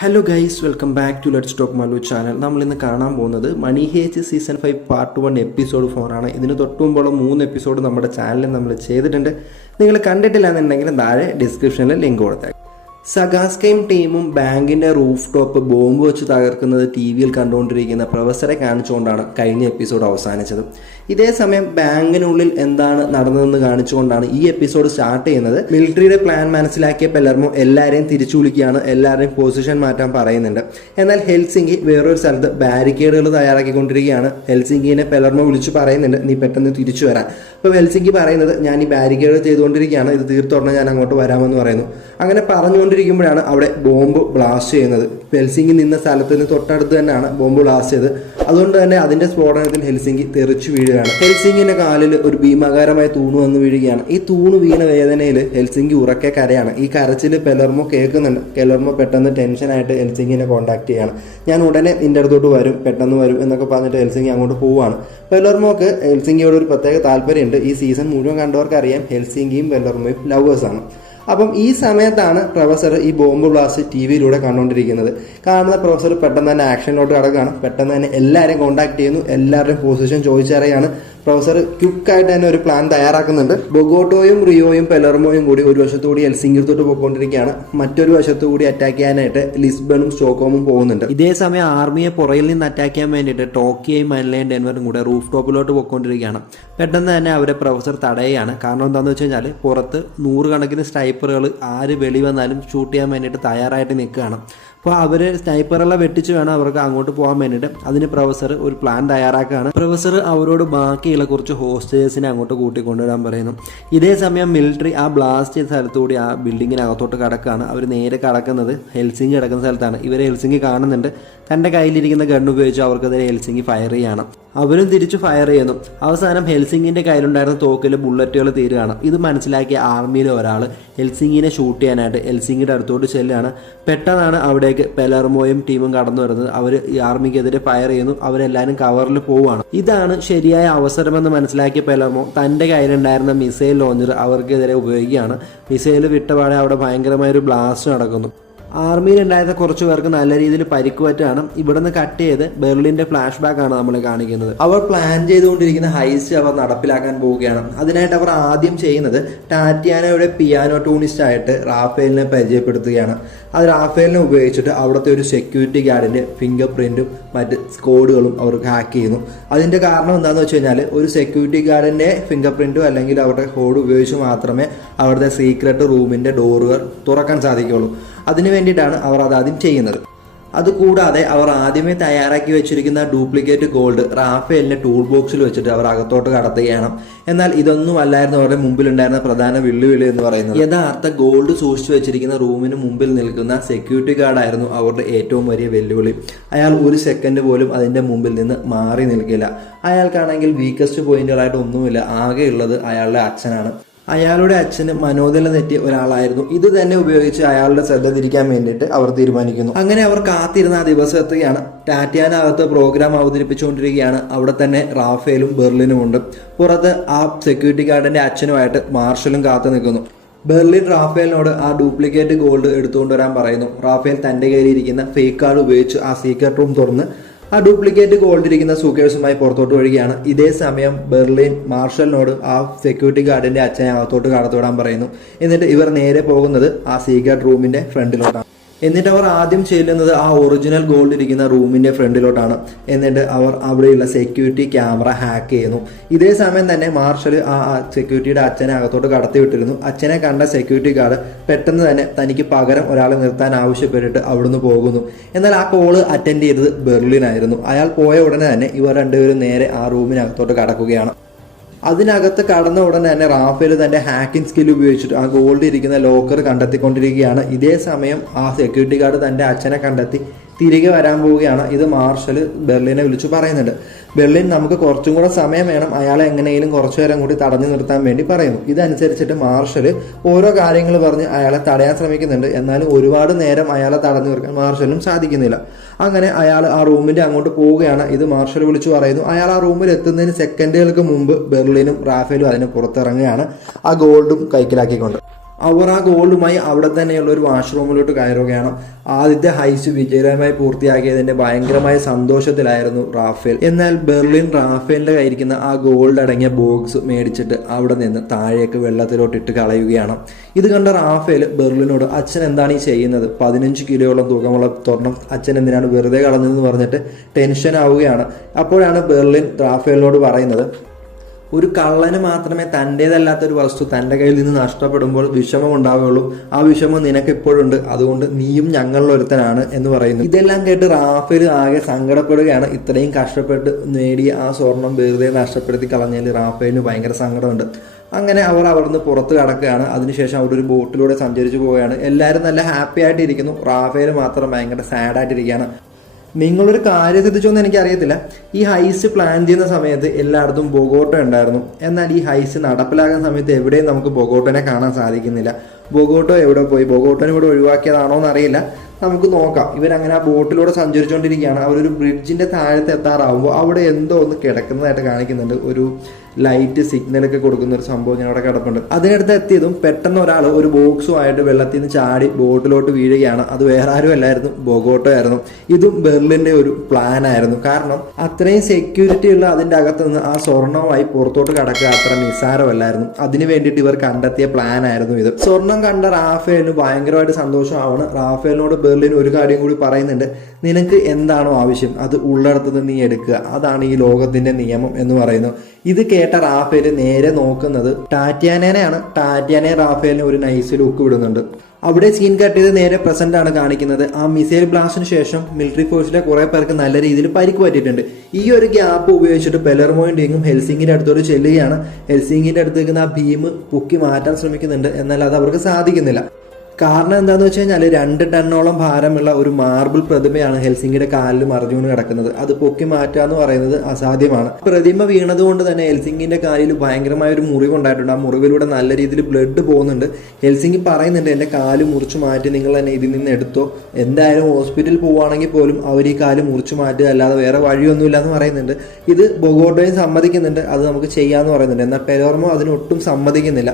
Hello guys, welcome back to let's talk Mallu channel. നമ്മളിന്ന് കാണാൻ പോകുന്നത് money heist season 5 part 1 episode 4 ആണ്. ഇതിന് തൊട്ടുമുമ്പുള്ള 3 എപ്പിസോഡ് നമ്മുടെ ചാനലിൽ നമ്മൾ ചെയ്തിട്ടുണ്ട്. നിങ്ങൾ കണ്ടിട്ടില്ല എന്നുണ്ടെങ്കിൽ താഴെ ഡിസ്ക്രിപ്ഷനിൽ ലിങ്ക് കൊടുത്തേക്കാം. സഗാസ്കയും ടീമും ബാങ്കിന്റെ റൂഫ് ടോപ്പ് ബോംബ് വെച്ച് തകർക്കുന്നത് ടി വിയിൽ കണ്ടുകൊണ്ടിരിക്കുന്ന പ്രൊഫസറെ കാണിച്ചുകൊണ്ടാണ് കഴിഞ്ഞ എപ്പിസോഡ് അവസാനിച്ചത്. ഇതേ സമയം ബാങ്കിനുള്ളിൽ എന്താണ് നടന്നതെന്ന് കാണിച്ചുകൊണ്ടാണ് ഈ എപ്പിസോഡ് സ്റ്റാർട്ട് ചെയ്യുന്നത്. മിലിറ്ററിയുടെ പ്ലാൻ മനസ്സിലാക്കിയ പെലർമോ എല്ലാവരെയും തിരിച്ചു വിളിക്കുകയാണ്, എല്ലാവരെയും പൊസിഷൻ മാറ്റാൻ പറയുന്നുണ്ട്. എന്നാൽ ഹെൽസിങ്കി വേറൊരു സ്ഥലത്ത് ബാരിക്കേഡുകൾ തയ്യാറാക്കിക്കൊണ്ടിരിക്കുകയാണ്. ഹെൽസിങ്കിനെ പെലർമോ വിളിച്ചു പറയുന്നുണ്ട്, നീ പെട്ടെന്ന് തിരിച്ചു വരാൻ. അപ്പോൾ ഹെൽസിങ്കി പറയുന്നത്, ഞാൻ ഈ ബാരിക്കേഡ് ചെയ്തുകൊണ്ടിരിക്കുകയാണ്, ഇത് തീർത്തുടനെ ഞാൻ അങ്ങോട്ട് വരാമെന്ന് പറയുന്നു. അങ്ങനെ പറഞ്ഞുകൊണ്ടിരിക്കുമ്പോഴാണ് അവിടെ ബോംബ് ബ്ലാസ്റ്റ് ചെയ്യുന്നത്. ഹെൽസിങ്കി നിന്ന സ്ഥലത്ത് നിന്ന് തൊട്ടടുത്ത് തന്നെയാണ് ബോംബ് ബ്ലാസ്റ്റ് ചെയ്തത്. അതുകൊണ്ട് തന്നെ അതിന്റെ സ്ഫോടനത്തിൽ ഹെൽസിങ്കി തെറിച്ചു വീഴുകയാണ്. ഹെൽസിങ്കിന്റെ കാലിൽ ഒരു ഭീമാകാരമായ തൂണ് വന്ന് വീഴുകയാണ്. ഈ തൂണ് വീണ വേദനയിൽ ഹെൽസിങ്കി ഉറക്കെ കരയാണ്. ഈ കരച്ചിൽ പെലർമോ കേൾക്കുന്നുണ്ട്. പെലർമോ പെട്ടെന്ന് ടെൻഷനായിട്ട് ഹെൽസിങ്കിനെ കോൺടാക്ട് ചെയ്യാണ്. ഞാൻ ഉടനെ നിന്റെ അടുത്തോട്ട് വരും, പെട്ടെന്ന് വരും എന്നൊക്കെ പറഞ്ഞിട്ട് ഹെൽസിങ്കി അങ്ങോട്ട് പോവുകയാണ്. പെലർമോക്ക് ഹെൽസിങ്കിയോട് ഒരു പ്രത്യേക താല്പര്യമുണ്ട്. ഈ സീസൺ മുഴുവൻ കണ്ടവർക്ക് അറിയാം, ഹെൽസിങ്കിയും പെലർമോയും ലവേഴ്സാണ്. അപ്പം ഈ സമയത്താണ് പ്രൊഫസർ ഈ ബോംബ് ബ്ലാസ്റ്റ് ടി വിയിലൂടെ കണ്ടുകൊണ്ടിരിക്കുന്നത്. കാണുന്ന പ്രൊഫസർ പെട്ടെന്ന് തന്നെ ആക്ഷനിലോട്ട് കടക്കുകയാണ്. പെട്ടെന്ന് തന്നെ എല്ലാവരെയും കോൺടാക്ട് ചെയ്യുന്നു, എല്ലാവരുടെയും പൊസിഷൻ ചോദിച്ചറിയാണ്. പ്രൊഫസർ ക്വിക്കായിട്ട് തന്നെ ഒരു പ്ലാൻ തയ്യാറാക്കുന്നുണ്ട്. ബൊഗോട്ടോയും റിയോയും പെലർമോയും കൂടി ഒരു വശത്തുകൂടി ഹെൽസിങ്കിത്തോട്ട് പോയിക്കൊണ്ടിരിക്കുകയാണ്. മറ്റൊരു വശത്തുകൂടി അറ്റാക്ക് ചെയ്യാനായിട്ട് ലിസ്ബണും സ്റ്റോക്ക്ഹോമും പോകുന്നുണ്ട്. ഇതേ സമയം ആർമിയെ പുറയിൽ നിന്ന് അറ്റാക്ക് ചെയ്യാൻ വേണ്ടിയിട്ട് ടോക്കിയോയും മൻലയും ഡെൻവറും കൂടെ റൂഫ് ടോപ്പിലോട്ട് പോയിക്കൊണ്ടിരിക്കുകയാണ്. പെട്ടെന്ന് തന്നെ അവരെ പ്രൊഫസർ തടയുകയാണ്. കാരണം എന്താണെന്ന് വെച്ച് കഴിഞ്ഞാൽ പുറത്ത് 100 കണക്കിന് സ്നൈപ്പറുകൾ ആര് വെളി വന്നാലും ഷൂട്ട് ചെയ്യാൻ വേണ്ടിയിട്ട് തയ്യാറായിട്ട് നിൽക്കുകയാണ്. അപ്പോൾ അവർ സ്നൈപ്പറെല്ലാം വെട്ടിച്ച് വേണം അവർക്ക് അങ്ങോട്ട് പോകാൻ വേണ്ടിയിട്ട്. അതിന് പ്രൊഫസർ ഒരു പ്ലാൻ തയ്യാറാക്കുകയാണ്. പ്രൊഫസർ അവരോട് ബാക്കിയുള്ള കുറച്ച് ഹോസ്റ്റേഴ്സിനെ അങ്ങോട്ട് കൂട്ടിക്കൊണ്ടുവരാൻ പറയുന്നു. ഇതേ സമയം മിലിറ്ററി ആ ബ്ലാസ്റ്റ് ചെയ്ത സ്ഥലത്തുകൂടി ആ ബിൽഡിങ്ങിനകത്തോട്ട് കടക്കുകയാണ്. അവർ നേരെ കടക്കുന്നത് ഹെൽസിങ്കി കിടക്കുന്ന സ്ഥലത്താണ്. ഇവരെ ഹെൽസിങ്കി കാണുന്നുണ്ട്. തൻ്റെ കയ്യിലിരിക്കുന്ന ഗണ്ണ് ഉപയോഗിച്ച് അവർക്കെതിരെ ഹെൽസിങ്കി ഫയർ ചെയ്യണം. അവരും തിരിച്ചു ഫയർ ചെയ്യുന്നു. അവസാനം ഹെൽസിങ്കിന്റെ കയ്യിലുണ്ടായിരുന്ന തോക്കിൽ ബുള്ളറ്റുകൾ തീരുകയാണ്. ഇത് മനസ്സിലാക്കിയ ആർമിയിലെ ഒരാൾ ഹെൽസിങ്കിനെ ഷൂട്ട് ചെയ്യാനായിട്ട് ഹെൽസിങ്കിയുടെ അടുത്തോട്ട് ചെല്ലുകയാണ്. പെട്ടെന്നാണ് അവിടേക്ക് പെലർമോയും ടീമും കടന്നു വരുന്നത്. അവർ ഈ ആർമിക്കെതിരെ ഫയർ ചെയ്യുന്നു. അവരെല്ലാവരും കവറിൽ പോവുകയാണ്. ഇതാണ് ശരിയായ അവസരമെന്ന് മനസ്സിലാക്കിയ പെലർമോ തൻ്റെ കയ്യിലുണ്ടായിരുന്ന മിസൈൽ ലോഞ്ചർ അവർക്കെതിരെ ഉപയോഗിക്കുകയാണ്. മിസൈൽ വിട്ടപാടെ അവിടെ ഭയങ്കരമായൊരു ബ്ലാസ്റ്റ് നടക്കുന്നു. ആർമിയിലുണ്ടായിരുന്ന കുറച്ച് പേർക്ക് നല്ല രീതിയിൽ പരിക്ക് പറ്റാണ്. ഇവിടുന്ന് കട്ട് ചെയ്ത് ബെർലിന്റെ ഫ്ലാഷ് ബാക്ക് ആണ് നമ്മളെ കാണിക്കുന്നത്. അവർ പ്ലാൻ ചെയ്തുകൊണ്ടിരിക്കുന്ന ഹൈസ്റ്റ് അവർ നടപ്പിലാക്കാൻ പോവുകയാണ്. അതിനായിട്ട് അവർ ആദ്യം ചെയ്യുന്നത് ടാറ്റിയാനയുടെ പിയാനോ ട്യൂണിസ്റ്റ് ആയിട്ട് റാഫേലിനെ പരിചയപ്പെടുത്തുകയാണ്. അത് റാഫേലിനെ ഉപയോഗിച്ചിട്ട് അവിടുത്തെ ഒരു സെക്യൂരിറ്റി ഗാർഡിന്റെ ഫിംഗർ പ്രിന്റും മറ്റ് കോഡുകളും അവർ ഹാക്ക് ചെയ്യുന്നു. അതിന്റെ കാരണം എന്താണെന്ന് വെച്ച് കഴിഞ്ഞാൽ ഒരു സെക്യൂരിറ്റി ഗാർഡിന്റെ ഫിംഗർ പ്രിന്റോ അല്ലെങ്കിൽ അവരുടെ കോഡ് ഉപയോഗിച്ച് മാത്രമേ അവിടുത്തെ സീക്രട്ട് റൂമിന്റെ ഡോറുകൾ തുറക്കാൻ സാധിക്കുകയുള്ളൂ. അതിനു വേണ്ടിയിട്ടാണ് അവർ അതാദ്യം ചെയ്യുന്നത്. അതുകൂടാതെ അവർ ആദ്യമേ തയ്യാറാക്കി വെച്ചിരിക്കുന്ന ഡ്യൂപ്ലിക്കേറ്റ് ഗോൾഡ് റാഫേലിന്റെ ടൂൾ ബോക്സിൽ വെച്ചിട്ട് അവർ അകത്തോട്ട് കടത്തുകയാണ്. എന്നാൽ ഇതൊന്നും അല്ലായിരുന്നു അവരുടെ മുമ്പിലുണ്ടായിരുന്ന പ്രധാന വെല്ലുവിളി എന്ന് പറയുന്നത്. യഥാർത്ഥ ഗോൾഡ് സൂക്ഷിച്ചു വെച്ചിരിക്കുന്ന റൂമിന് മുമ്പിൽ നിൽക്കുന്ന സെക്യൂരിറ്റി ഗാർഡായിരുന്നു അവരുടെ ഏറ്റവും വലിയ വെല്ലുവിളി. അയാൾ ഒരു സെക്കൻഡ് പോലും അതിന്റെ മുമ്പിൽ നിന്ന് മാറി നിൽക്കില്ല. അയാൾക്കാണെങ്കിൽ വീക്കസ്റ്റ് പോയിന്റുകളായിട്ട് ഒന്നുമില്ല. ആകെയുള്ളത് അയാളുടെ അച്ഛനാണ്. അയാളുടെ അച്ഛന് മനോനില തെറ്റിയ ഒരാളായിരുന്നു. ഇത് തന്നെ ഉപയോഗിച്ച് അയാളുടെ ശ്രദ്ധ തിരിക്കാൻ വേണ്ടിയിട്ട് അവർ തീരുമാനിക്കുന്നു. അങ്ങനെ അവർ കാത്തിരുന്ന ആ ദിവസം എത്തുകയാണ്. ടാറ്റിയാനകത്ത് പ്രോഗ്രാം അവതരിപ്പിച്ചുകൊണ്ടിരിക്കുകയാണ്. അവിടെ തന്നെ റാഫേലും ബെർലിനും ഉണ്ട്. പുറത്ത് ആ സെക്യൂരിറ്റി ഗാർഡിന്റെ അച്ഛനുമായിട്ട് മാർഷലും കാത്തു നിൽക്കുന്നു. ബെർലിൻ റാഫേലിനോട് ആ ഡ്യൂപ്ലിക്കേറ്റ് ഗോൾഡ് എടുത്തുകൊണ്ടുവരാൻ പറയുന്നു. റാഫേൽ തന്റെ കയ്യിലിരിക്കുന്ന ഫേക്ക് കാർഡ് ഉപയോഗിച്ച് ആ സീക്രട്ട് റൂം തുറന്ന് ആ ഡ്യൂപ്ലിക്കേറ്റ് ഗോൾഡ് ഇരിക്കുന്ന സൂക്കേഴ്സുമായി പുറത്തോട്ട് വരികയാണ്. ഇതേ സമയം ബെർലിൻ മാർഷലിനോട് ആ സെക്യൂരിറ്റി ഗാർഡിന്റെ അച്ഛനെ അകത്തോട്ട് കടത്തിവിടാൻ പറയുന്നു. എന്നിട്ട് ഇവർ നേരെ പോകുന്നത് ആ സീക്രട്ട് റൂമിന്റെ ഫ്രണ്ടിലോട്ടാണ്. എന്നിട്ട് അവർ ആദ്യം ചെല്ലുന്നത് ആ ഒറിജിനൽ ഗോൾഡ് ഇരിക്കുന്ന റൂമിന്റെ ഫ്രണ്ടിലോട്ടാണ്. എന്നിട്ട് അവർ അവിടെയുള്ള സെക്യൂരിറ്റി ക്യാമറ ഹാക്ക് ചെയ്യുന്നു. ഇതേ സമയം തന്നെ മാർഷൽ ആ സെക്യൂരിറ്റിയുടെ അച്ഛനെ അകത്തോട്ട് കടത്തിവിട്ടിരുന്നു. അച്ഛനെ കണ്ട സെക്യൂരിറ്റി ഗാർഡ് പെട്ടെന്ന് തന്നെ തനിക്ക് പകരം ഒരാളെ നിർത്താൻ ആവശ്യപ്പെട്ടിട്ട് അവിടുന്ന് പോകുന്നു. എന്നാൽ ആ കോള് അറ്റൻഡ് ചെയ്തത് ബെർലിൻ ആയിരുന്നു. അയാൾ പോയ ഉടനെ തന്നെ ഇവർ രണ്ടുപേരും നേരെ ആ റൂമിനകത്തോട്ട് കടക്കുകയാണ്. അതിനകത്ത് കടന്ന ഉടനെ തന്നെ റാഫേൽ തന്റെ ഹാക്കിംഗ് സ്കിൽ ഉപയോഗിച്ചിട്ട് ആ ഗോൾഡ് ഇരിക്കുന്ന ലോക്കർ കണ്ടെത്തിക്കൊണ്ടിരിക്കുകയാണ്. ഇതേ സമയം ആ സെക്യൂരിറ്റി ഗാർഡ് തന്റെ അച്ഛനെ കണ്ടെത്തി തിരികെ വരാൻ പോവുകയാണ്. ഇത് മാർഷൽ ബെർലിനെ വിളിച്ചു പറയുന്നുണ്ട്. ബെർലിൻ നമുക്ക് കുറച്ചും കൂടെ സമയം വേണം, അയാളെ എങ്ങനെയും കുറച്ചു നേരം കൂടി തടഞ്ഞു നിർത്താൻ വേണ്ടി പറയുന്നു. ഇതനുസരിച്ചിട്ട് മാർഷൽ ഓരോ കാര്യങ്ങൾ പറഞ്ഞ് അയാളെ തടയാൻ ശ്രമിക്കുന്നുണ്ട്. എന്നാലും ഒരുപാട് നേരം അയാളെ തടഞ്ഞു നിർത്താൻ മാർഷലിനും സാധിക്കുന്നില്ല. അങ്ങനെ അയാൾ ആ റൂമിന്റെ അങ്ങോട്ട് പോവുകയാണ്. ഇത് മാർഷൽ വിളിച്ചു പറയുന്നു. അയാൾ ആ റൂമിൽ എത്തുന്നതിന് സെക്കൻഡുകൾക്ക് മുമ്പ് ബെർലിനും റാഫേലും അതിന് പുറത്തിറങ്ങുകയാണ്, ആ ഗോൾഡും കൈക്കലാക്കിക്കൊണ്ട്. അവർ ആ ഗോൾഡുമായി അവിടെ തന്നെയുള്ള ഒരു വാഷ്റൂമിലോട്ട് കയറുകയാണ്. ആദ്യത്തെ ഹൈസ് വിജയകരമായി പൂർത്തിയാക്കിയതിന്റെ ഭയങ്കരമായ സന്തോഷത്തിലായിരുന്നു റാഫേൽ. എന്നാൽ ബെർലിൻ റാഫേലിന്റെ കയ്യിരിക്കുന്ന ആ ഗോൾഡ് അടങ്ങിയ ബോക്സ് മേടിച്ചിട്ട് അവിടെ നിന്ന് താഴേക്ക് വെള്ളത്തിലോട്ട് ഇട്ട് കളയുകയാണ്. ഇത് കണ്ട റാഫേൽ ബെർലിനോട് അച്ഛൻ എന്താണ് ഈ ചെയ്യുന്നത്, 15 കിലോയോളം തൂക്കമുള്ള സ്വർണം അച്ഛൻ എന്തിനാണ് വെറുതെ കളഞ്ഞതെന്ന് പറഞ്ഞിട്ട് ടെൻഷൻ ആവുകയാണ്. അപ്പോഴാണ് ബെർലിൻ റാഫേലിനോട് പറയുന്നത്, ഒരു കള്ളന് മാത്രമേ തൻ്റേതല്ലാത്തൊരു വസ്തു തൻ്റെ കയ്യിൽ നിന്ന് നഷ്ടപ്പെടുമ്പോൾ വിഷമം ഉണ്ടാവുകയുള്ളൂ. ആ വിഷമം നിനക്ക് ഇപ്പോഴുണ്ട്, അതുകൊണ്ട് നീയും ഞങ്ങളിലൊരുത്തനാണ് എന്ന് പറയുന്നു. ഇതെല്ലാം കേട്ട് റാഫേൽ ആകെ സങ്കടപ്പെടുകയാണ്. ഇത്രയും കഷ്ടപ്പെട്ട് നേടിയ ആ സ്വർണം വെറുതെ നഷ്ടപ്പെടുത്തി കളഞ്ഞതിൽ റാഫേലിന് ഭയങ്കര സങ്കടമുണ്ട്. അങ്ങനെ അവർ അവിടുന്ന് പുറത്ത് കടക്കുകയാണ്. അതിനുശേഷം അവിടെ ഒരു ബോട്ടിലൂടെ സഞ്ചരിച്ചു പോവുകയാണ്. എല്ലാവരും നല്ല ഹാപ്പി ആയിട്ടിരിക്കുന്നു. റാഫേൽ മാത്രം ഭയങ്കര സാഡായിട്ടിരിക്കുകയാണ്. നിങ്ങളൊരു കാര്യം ശ്രദ്ധിച്ചോന്ന് എനിക്കറിയത്തില്ല, ഈ ഹൈസ് പ്ലാൻ ചെയ്യുന്ന സമയത്ത് എല്ലായിടത്തും ബൊഗോട്ട ഉണ്ടായിരുന്നു. എന്നാൽ ഈ ഹൈസ് നടപ്പിലാക്കുന്ന സമയത്ത് എവിടെയും നമുക്ക് ബൊഗോട്ടനെ കാണാൻ സാധിക്കുന്നില്ല. ബൊഗോട്ടോ എവിടെ പോയി? ബൊഗോട്ടനെ ഇവിടെ ഒഴിവാക്കിയതാണോ എന്നറിയില്ല, നമുക്ക് നോക്കാം. ഇവരങ്ങനെ ആ ബോട്ടിലൂടെ സഞ്ചരിച്ചുകൊണ്ടിരിക്കുകയാണ്. അവരൊരു ബ്രിഡ്ജിന്റെ താഴത്ത് എത്താറാവുമ്പോൾ അവിടെ എന്തോ ഒന്ന് കിടക്കുന്നതായിട്ട് കാണിക്കുന്നുണ്ട്. ഒരു ലൈറ്റ് സിഗ്നലൊക്കെ കൊടുക്കുന്ന ഒരു സംഭവം ഞാൻ അവിടെ കിടപ്പുണ്ട്. അതിനടുത്ത് എത്തിയതും പെട്ടെന്ന് ഒരാൾ ഒരു ബോക്സുമായിട്ട് വെള്ളത്തിൽ നിന്ന് ചാടി ബോട്ടിലോട്ട് വീഴുകയാണ്. അത് വേറെ ആരും അല്ലായിരുന്നു, ബൊഗോട്ടോ ആയിരുന്നു. ഇതും ബെർലിന്റെ ഒരു പ്ലാൻ ആയിരുന്നു. കാരണം അത്രയും സെക്യൂരിറ്റി ഉള്ള അതിന്റെ അകത്ത് നിന്ന് ആ സ്വർണവുമായി പുറത്തോട്ട് കടക്കുക അത്ര നിസ്സാരമല്ലായിരുന്നു. അതിനു വേണ്ടിയിട്ട് ഇവർ കണ്ടെത്തിയ പ്ലാൻ ആയിരുന്നു ഇത്. സ്വർണം കണ്ട റാഫേലിന് ഭയങ്കരമായിട്ട് സന്തോഷമാണ്. റാഫേലിനോട് ബെർലിൻ ഒരു കാര്യം കൂടി പറയുന്നുണ്ട്, നിനക്ക് എന്താണോ ആവശ്യം അത് ഉള്ളിടത്ത് നിന്ന് നീ എടുക്കുക, അതാണ് ഈ ലോകത്തിന്റെ നിയമം എന്ന് പറയുന്നു. ഇത് കേട്ട റാഫേൽ നേരെ നോക്കുന്നത് ടാറ്റ്യാനയാണ്. ടാറ്റ്യാനെ റാഫേലിന് ഒരു നൈസ് ലുക്ക് വിടുന്നുണ്ട്. അവിടെ സീൻ കട്ട് ചെയ്ത് നേരെ പ്രസന്റ് ആണ് കാണിക്കുന്നത്. ആ മിസൈൽ ബ്ലാസ്റ്റിന് ശേഷം മിലിറ്ററി ഫോഴ്സിലെ കുറെ പേർക്ക് നല്ല രീതിയിൽ പരിക്ക് പറ്റിയിട്ടുണ്ട്. ഈ ഒരു ഗ്യാപ്പ് ഉപയോഗിച്ചിട്ട് പെലർമോയും ടീമും ഹെൽസിംഗിന്റെ അടുത്തോട്ട് ചെല്ലുകയാണ്. ഹെൽസിംഗിന്റെ അടുത്ത് നിൽക്കുന്ന ആ ഭീം പൊക്കി മാറ്റാൻ ശ്രമിക്കുന്നുണ്ട്. എന്നാൽ അത് അവർക്ക് സാധിക്കുന്നില്ല. കാരണം എന്താണെന്ന് വെച്ച് കഴിഞ്ഞാൽ 2 ടണ്ണോളം ഭാരമുള്ള ഒരു മാർബിൾ പ്രതിമയാണ് ഹെൽസിംഗിയുടെ കാലിൽ മറിഞ്ഞുകൊണ്ട് കിടക്കുന്നത്. അത് പൊക്കി മാറ്റുക എന്ന് പറയുന്നത് അസാധ്യമാണ്. പ്രതിമ വീണത് കൊണ്ട് തന്നെ ഹെൽസിംഗിന്റെ കാലിൽ ഭയങ്കരമായ ഒരു മുറിവ് ഉണ്ടായിട്ടുണ്ട്. ആ മുറിവിലൂടെ നല്ല രീതിയിൽ ബ്ലഡ് പോകുന്നുണ്ട്. ഹെൽസിംഗി പറയുന്നുണ്ട്, എൻ്റെ കാല് മുറിച്ചു മാറ്റി നിങ്ങൾ തന്നെ ഇതിൽ നിന്ന് എടുത്തോ, എന്തായാലും ഹോസ്പിറ്റലിൽ പോവുകയാണെങ്കിൽ പോലും അവർ ഈ കാല് മുറിച്ചു മാറ്റുക അല്ലാതെ വേറെ വഴിയൊന്നുമില്ല എന്ന് പറയുന്നുണ്ട്. ഇത് ബൊഗോട്ടോയും സമ്മതിക്കുന്നുണ്ട്, അത് നമുക്ക് ചെയ്യാമെന്ന് പറയുന്നുണ്ട്. എന്നാൽ പെലോർമോ അതിനൊട്ടും സമ്മതിക്കുന്നില്ല.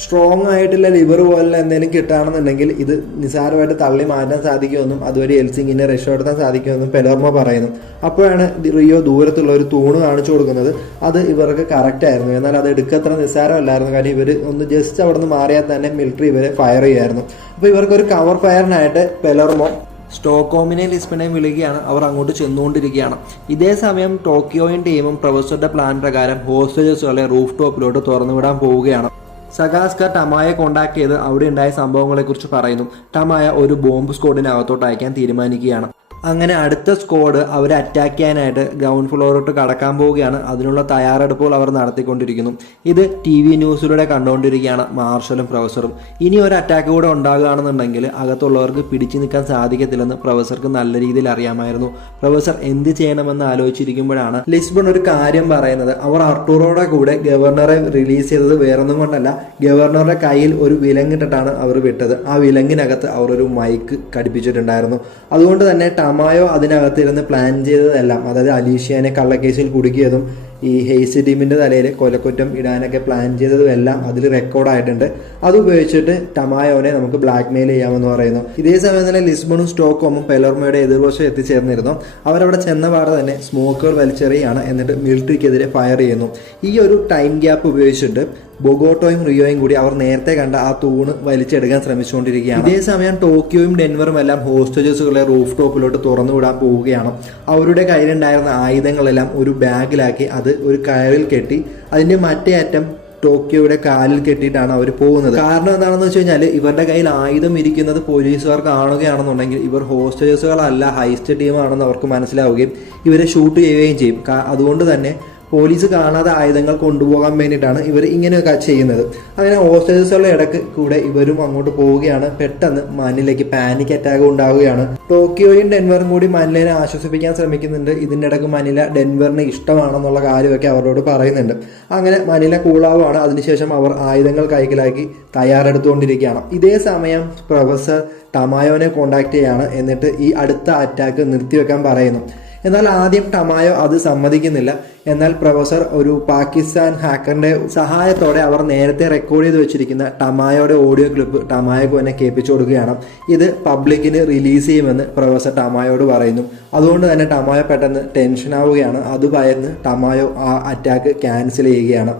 സ്ട്രോങ് ആയിട്ടുള്ള ലിവർ പോലെ എന്തെങ്കിലും കിട്ടുകയാണെന്നുണ്ടെങ്കിൽ ഇത് നിസാരമായിട്ട് തള്ളി മാറ്റാൻ സാധിക്കുമെന്നും അതുവഴി ഹെൽസിംഗിനെ രക്ഷപ്പെടുത്താൻ സാധിക്കുമെന്നും പെലോർമോ പറയുന്നു. അപ്പോഴാണ് റിയോ ദൂരത്തുള്ള ഒരു തൂണ് കാണിച്ചു കൊടുക്കുന്നത്. അത് ഇവർക്ക് കറക്റ്റ് ആയിരുന്നു. എന്നാൽ അത് എടുക്കത്ര നിസ്സാരമല്ലായിരുന്നു. കാര്യം ഇവർ ഒന്ന് ജസ്റ്റ് അവിടെ നിന്ന് മാറിയാൽ തന്നെ മിലിറ്ററി ഇവരെ ഫയർ ചെയ്യുമായിരുന്നു. അപ്പോൾ ഇവർക്കൊരു കവർ ഫയറിനായിട്ട് പെലോർമോ സ്റ്റോക്ക്ഹോമിനെയും ലിസ്ബണെയും വിളിക്കുകയാണ്. അവർ അങ്ങോട്ട് ചെന്നുകൊണ്ടിരിക്കുകയാണ്. ഇതേ സമയം ടോക്കിയോയും ടീമും പ്രൊഫസറുടെ പ്ലാൻ പ്രകാരം ഹോസ്റ്റേജസുകളെ റൂഫ് ടോപ്പിലോട്ട് തുറന്നുവിടാൻ പോവുകയാണ്. സഗാസ്ക ടമായെ കോണ്ടാക്ട് ചെയ്ത് അവിടെ ഉണ്ടായ സംഭവങ്ങളെക്കുറിച്ച് പറയുന്നു. ടമായ ഒരു ബോംബ് സ്ക്വാഡിനകത്തോട്ട് അയക്കാൻ തീരുമാനിക്കുകയാണ്. അങ്ങനെ അടുത്ത സ്ക്വാഡ് അവരെ അറ്റാക്ക് ചെയ്യാനായിട്ട് ഗ്രൗണ്ട് ഫ്ലോറിലോട്ട് കടക്കാൻ പോവുകയാണ്. അതിനുള്ള തയ്യാറെടുപ്പുകൾ അവർ നടത്തിക്കൊണ്ടിരിക്കുന്നു. ഇത് TV ന്യൂസിലൂടെ കണ്ടുകൊണ്ടിരിക്കുകയാണ് മാർഷലും പ്രൊഫസറും. ഇനി ഒരു അറ്റാക്ക് കൂടെ ഉണ്ടാകുകയാണെന്നുണ്ടെങ്കിൽ അകത്തുള്ളവർക്ക് പിടിച്ചു നിൽക്കാൻ സാധിക്കത്തില്ലെന്ന് പ്രൊഫസർക്ക് നല്ല രീതിയിൽ അറിയാമായിരുന്നു. പ്രൊഫസർ എന്ത് ചെയ്യണമെന്ന് ആലോചിച്ചിരിക്കുമ്പോഴാണ് ലിസ്ബൺ ഒരു കാര്യം പറയുന്നത്. അവർ അർട്ടൂറോയുടെ കൂടെ ഗവർണറെ റിലീസ് ചെയ്തത് വേറൊന്നും കൊണ്ടല്ല, ഗവർണറുടെ കയ്യിൽ ഒരു വിലങ്ങിട്ടിട്ടാണ് അവർ വിട്ടത്. ആ വിലങ്ങിനകത്ത് അവർ ഒരു മൈക്ക് ഘടിപ്പിച്ചിട്ടുണ്ടായിരുന്നു. അതുകൊണ്ട് തന്നെ ടമായോ അതിനകത്തിരുന്ന് പ്ലാൻ ചെയ്തതെല്ലാം, അതായത് അലീഷ്യനെ കള്ളക്കേസിൽ കുടുക്കിയതും ഈ ഹെയ്സ് ടീമിന്റെ തലയിൽ കൊലക്കുറ്റം ഇടാനൊക്കെ പ്ലാൻ ചെയ്തതും എല്ലാം അതിൽ റെക്കോർഡായിട്ടുണ്ട്. അത് ഉപയോഗിച്ചിട്ട് ടമായോനെ നമുക്ക് ബ്ലാക്ക് മെയിൽ ചെയ്യാമെന്ന് പറയുന്നു. ഇതേ സമയം തന്നെ ലിസ്ബണും സ്റ്റോക്ക്ഹോമും പെലോർമോയുടെ എതിർവശം എത്തിച്ചേർന്നിരുന്നു. അവരവിടെ ചെന്നപാടെ തന്നെ സ്മോക്കുകൾ വലിച്ചെറിയാണ്. എന്നിട്ട് മിലിറ്ററിക്കെതിരെ ഫയർ ചെയ്യുന്നു. ഈ ഒരു ടൈം ഗ്യാപ്പ് ഉപയോഗിച്ചിട്ട് ബൊഗോട്ടോയും റിയോയും കൂടി അവർ നേരത്തെ കണ്ട ആ തൂണ് വലിച്ചെടുക്കാൻ ശ്രമിച്ചുകൊണ്ടിരിക്കുകയാണ്. ഇതേ സമയം ടോക്കിയോയും ഡെൻവറും എല്ലാം ഹോസ്റ്റേജസുകളെ റൂഫ് ടോപ്പിലോട്ട് തുറന്നുവിടാൻ പോവുകയാണ്. അവരുടെ കയ്യിലുണ്ടായിരുന്ന ആയുധങ്ങളെല്ലാം ഒരു ബാഗിലാക്കി അത് ഒരു കയറിൽ കെട്ടി അതിന്റെ മറ്റേ അറ്റം ടോക്കിയോയുടെ കാലിൽ കെട്ടിയിട്ടാണ് അവർ പോകുന്നത്. കാരണം എന്താണെന്ന് വെച്ച് കഴിഞ്ഞാൽ ഇവരുടെ കയ്യിൽ ആയുധം ഇരിക്കുന്നത് പോലീസുകാർ കാണുകയാണെന്നുണ്ടെങ്കിൽ ഇവർ ഹോസ്റ്റേജസുകളല്ല ഹൈസ്റ്റ് ടീമാണെന്ന് അവർക്ക് മനസ്സിലാവുകയും ഇവരെ ഷൂട്ട് ചെയ്യുകയും ചെയ്യും. അതുകൊണ്ട് തന്നെ പോലീസ് കാണാതെ ആയുധങ്ങൾ കൊണ്ടുപോകാൻ വേണ്ടിയിട്ടാണ് ഇവർ ഇങ്ങനെയൊക്കെ ചെയ്യുന്നത്. അങ്ങനെ ഹോസ്റ്റേജസുകളുടെ ഇടയ്ക്ക് കൂടെ ഇവരും അങ്ങോട്ട് പോവുകയാണ്. പെട്ടെന്ന് മനിലയ്ക്ക് പാനിക് അറ്റാക്ക് ഉണ്ടാവുകയാണ്. ടോക്കിയോയും ഡെൻവറും കൂടി മനിലിനെ ആശ്വസിപ്പിക്കാൻ ശ്രമിക്കുന്നുണ്ട്. ഇതിൻ്റെ ഇടയ്ക്ക് മനില ഡെൻവറിന് ഇഷ്ടമാണെന്നുള്ള കാര്യമൊക്കെ അവരോട് പറയുന്നുണ്ട്. അങ്ങനെ മനില കൂളാവുകയാണ്. അതിനുശേഷം അവർ ആയുധങ്ങൾ കൈക്കലാക്കി തയ്യാറെടുത്തുകൊണ്ടിരിക്കുകയാണ്. ഇതേ സമയം പ്രൊഫസർ ടമായോനെ കോണ്ടാക്ട് ചെയ്യാണ്. എന്നിട്ട് ഈ അടുത്ത അറ്റാക്ക് നിർത്തിവെക്കാൻ പറയുന്നു. എന്നാൽ ആദ്യം ടമായോ അത് സമ്മതിക്കുന്നില്ല. എന്നാൽ പ്രൊഫസർ ഒരു പാകിസ്ഥാൻ ഹാക്കറിന്റെ സഹായത്തോടെ അവർ നേരത്തെ റെക്കോർഡ് ചെയ്ത് വെച്ചിരിക്കുന്ന ടമായോയുടെ ഓഡിയോ ക്ലിപ്പ് ടമായോക്ക് തന്നെ കേൾപ്പിച്ചു കൊടുക്കുകയാണ്. ഇത് പബ്ലിക്കിന് റിലീസ് ചെയ്യുമെന്ന് പ്രൊഫസർ ടമായോട് പറയുന്നു. അതുകൊണ്ട് തന്നെ ടമായോ പെട്ടെന്ന് ടെൻഷൻ ആവുകയാണ്. അത് ഭയന്ന് ടമായോ ആ അറ്റാക്ക് ക്യാൻസൽ ചെയ്യുകയാണ്.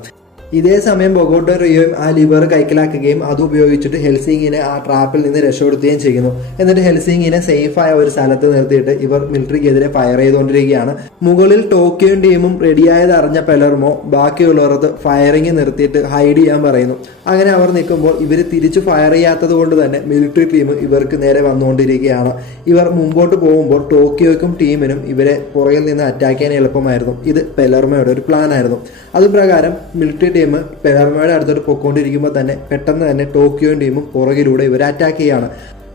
ഇതേ സമയം ബൊഗോട്ടോ റിയോയും ആ ലിവർ കൈക്കലാക്കുകയും അത് ഉപയോഗിച്ചിട്ട് ഹെൽസിങ്ങിനെ ആ ട്രാപ്പിൽ നിന്ന് രക്ഷപ്പെടുത്തുകയും ചെയ്യുന്നു. എന്നിട്ട് ഹെൽസിങ്ങിനെ സേഫായ ഒരു സ്ഥലത്ത് നിർത്തിയിട്ട് ഇവർ മിലിറ്ററിക്കെതിരെ ഫയർ ചെയ്തുകൊണ്ടിരിക്കുകയാണ്. മുകളിൽ ടോക്കിയോ ടീമും റെഡിയായത് അറിഞ്ഞ പെലർമോ ബാക്കിയുള്ളവർക്ക് ഫയറിങ് നിർത്തിയിട്ട് ഹൈഡ് ചെയ്യാൻ പറയുന്നു. അങ്ങനെ അവർ നിൽക്കുമ്പോൾ ഇവർ തിരിച്ച് ഫയർ ചെയ്യാത്തത് കൊണ്ട് തന്നെ മിലിറ്ററി ടീം ഇവർക്ക് നേരെ വന്നുകൊണ്ടിരിക്കുകയാണ്. ഇവർ മുമ്പോട്ട് പോകുമ്പോൾ ടോക്കിയോയ്ക്കും ടീമിനും ഇവരെ പുറകിൽ നിന്ന് അറ്റാക്ക് ചെയ്യാൻ എളുപ്പമായിരുന്നു. ഇത് പെലർമയുടെ ഒരു പ്ലാൻ ആയിരുന്നു. അതുപ്രകാരം മിലിറ്ററി ടീം പെലർമയുടെ അടുത്തോട്ട് പൊയ്ക്കൊണ്ടിരിക്കുമ്പോൾ തന്നെ പെട്ടെന്ന് തന്നെ ടോക്കിയോ ടീമും പുറകിലൂടെ ഇവരെ അറ്റാക്ക് ചെയ്യുകയാണ്.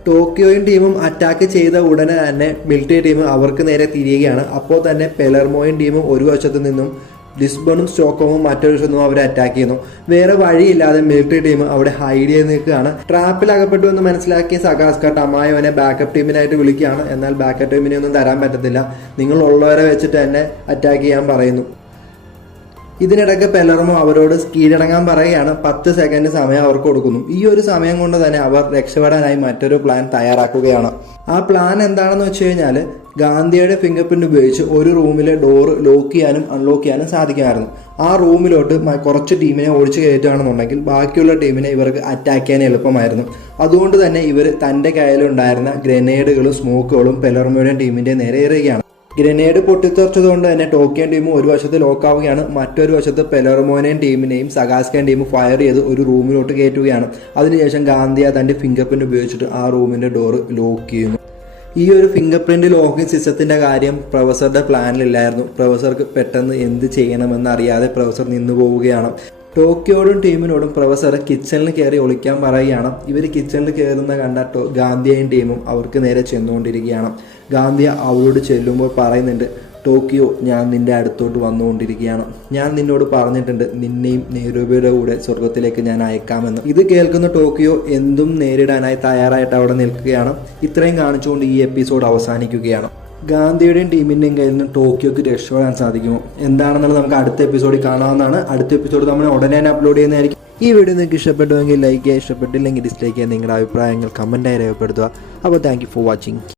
ടോക്കിയോയും ടീമും അറ്റാക്ക് ചെയ്ത ഉടനെ തന്നെ മിലിറ്ററി ടീം അവർക്ക് നേരെ തിരിയുകയാണ്. അപ്പോൾ തന്നെ പെലർമോയും ടീമും ഒരു വശത്തു നിന്നും ലിസ്ബണും സ്റ്റോക്ക്ഹോമും മറ്റൊരു വശത്തും അവരെ അറ്റാക്ക് ചെയ്യുന്നു. വേറെ വഴിയില്ലാതെ മിലിറ്ററി ടീം അവിടെ ഹൈഡ് ചെയ്ത് നിൽക്കുകയാണ്. ട്രാപ്പിൽ അകപ്പെട്ടു എന്ന് മനസ്സിലാക്കിയ സഗാസ്ക ടമായോനെ ബാക്കപ്പ് ടീമിനായിട്ട് വിളിക്കുകയാണ്. എന്നാൽ ബാക്കപ്പ് ടീമിനെ ഒന്നും തരാൻ പറ്റത്തില്ല, നിങ്ങൾ ഉള്ളവരെ വെച്ചിട്ട് തന്നെ അറ്റാക്ക് ചെയ്യാൻ പറയുന്നു. ഇതിനിടയ്ക്ക് പെലർമോ അവരോട് കീഴടങ്ങാൻ പറയുകയാണ്. 10 സെക്കൻഡ് സമയം അവർക്ക് കൊടുക്കുന്നു. ഈ ഒരു സമയം കൊണ്ട് തന്നെ അവർ രക്ഷപ്പെടാനായി മറ്റൊരു പ്ലാൻ തയ്യാറാക്കുകയാണ്. ആ പ്ലാൻ എന്താണെന്ന് വെച്ച് കഴിഞ്ഞാൽ ഗാന്ധിയുടെ ഫിംഗർ പ്രിന്റ് ഉപയോഗിച്ച് ഒരു റൂമിലെ ഡോറ് ലോക്ക് ചെയ്യാനും അൺലോക്ക് ചെയ്യാനും സാധിക്കുമായിരുന്നു. ആ റൂമിലോട്ട് കുറച്ച് ടീമിനെ ഓടിച്ചു കയറ്റുകയാണെന്നുണ്ടെങ്കിൽ ബാക്കിയുള്ള ടീമിനെ ഇവർക്ക് അറ്റാക്ക് ചെയ്യാൻ എളുപ്പമായിരുന്നു. അതുകൊണ്ട് തന്നെ ഇവർ തൻ്റെ കയ്യിലുണ്ടായിരുന്ന ഗ്രനേഡുകളും സ്മോക്കുകളും പെലർമോയുടെ ടീമിൻ്റെ നേരെ എറിയുകയാണ്. ഗ്രനേഡ് പൊട്ടിത്തെറിച്ചതുകൊണ്ട് തന്നെ ടോക്കിയോ ടീം ഒരു വശത്ത് ലോക്കാവുകയാണ്. മറ്റൊരു വശത്ത് പെലർമോനെയും ടീമിനെയും സഗാസ്കൻ ടീം ഫയർ ചെയ്ത് ഒരു റൂമിലോട്ട് കയറ്റുകയാണ്. അതിനുശേഷം ഗാന്ധിയ തൻ്റെ ഫിംഗർ പ്രിന്റ് ഉപയോഗിച്ചിട്ട് ആ റൂമിൻ്റെ ഡോറ് ലോക്ക് ചെയ്യുന്നു. ഈ ഒരു ഫിംഗർ പ്രിന്റ് ലോക്കിംഗ് സിസ്റ്റത്തിൻ്റെ കാര്യം പ്രൊഫസറുടെ പ്ലാനിലില്ലായിരുന്നു. പ്രൊഫസർക്ക് പെട്ടെന്ന് എന്ത് ചെയ്യണമെന്ന് അറിയാതെ പ്രൊഫസർ നിന്നു പോവുകയാണ്. ടോക്കിയോടും ടീമിനോടും പ്രൊഫസർ കിച്ചണിൽ കയറി ഒളിക്കാൻ പറയുകയാണ്. ഇവർ കിച്ചണിൽ കയറുന്ന കണ്ട ഗാന്ധിയയും ടീമും അവർക്ക് നേരെ ചെന്നുകൊണ്ടിരിക്കുകയാണ്. ഗാന്ധിയ അവരോട് ചെല്ലുമ്പോൾ പറയുന്നുണ്ട്, ടോക്കിയോ, ഞാൻ നിന്റെ അടുത്തോട്ട് വന്നുകൊണ്ടിരിക്കുകയാണ്. ഞാൻ നിന്നോട് പറഞ്ഞിട്ടുണ്ട് നിന്നെയും നെയ്റോബിയുടെ കൂടെ സ്വർഗത്തിലേക്ക് ഞാൻ അയക്കാമെന്ന്. ഇത് കേൾക്കുന്ന ടോക്കിയോ എന്തും നേരിടാനായി തയ്യാറായിട്ട് അവിടെ നിൽക്കുകയാണ്. ഇത്രയും കാണിച്ചുകൊണ്ട് ഈ എപ്പിസോഡ് അവസാനിക്കുകയാണ്. ഗാന്ധിയുടെയും ടീമിൻ്റെയും കയ്യിൽ നിന്ന് ടോക്കിയോക്ക് രക്ഷപ്പെടാൻ സാധിക്കുമോ എന്താണെന്നുള്ളത് നമുക്ക് അടുത്ത എപ്പിസോഡിൽ കാണാവുന്നതാണ്. അടുത്ത എപ്പിസോഡ് നമ്മൾ ഉടനെ തന്നെ അപ്ലോഡ് ചെയ്യുന്നതായിരിക്കും. ഈ വീഡിയോ നിങ്ങൾക്ക് ഇഷ്ടപ്പെട്ടുവെങ്കിൽ ലൈക്ക് ചെയ്യുക, ഇഷ്ടപ്പെട്ടില്ലെങ്കിൽ ഡിസ്ലൈക്ക് ചെയ്യുക. നിങ്ങളുടെ അഭിപ്രായങ്ങൾ കമൻറ്റായി രേഖപ്പെടുത്തുക. അപ്പോൾ താങ്ക് യു ഫോർ വാച്ചിങ്.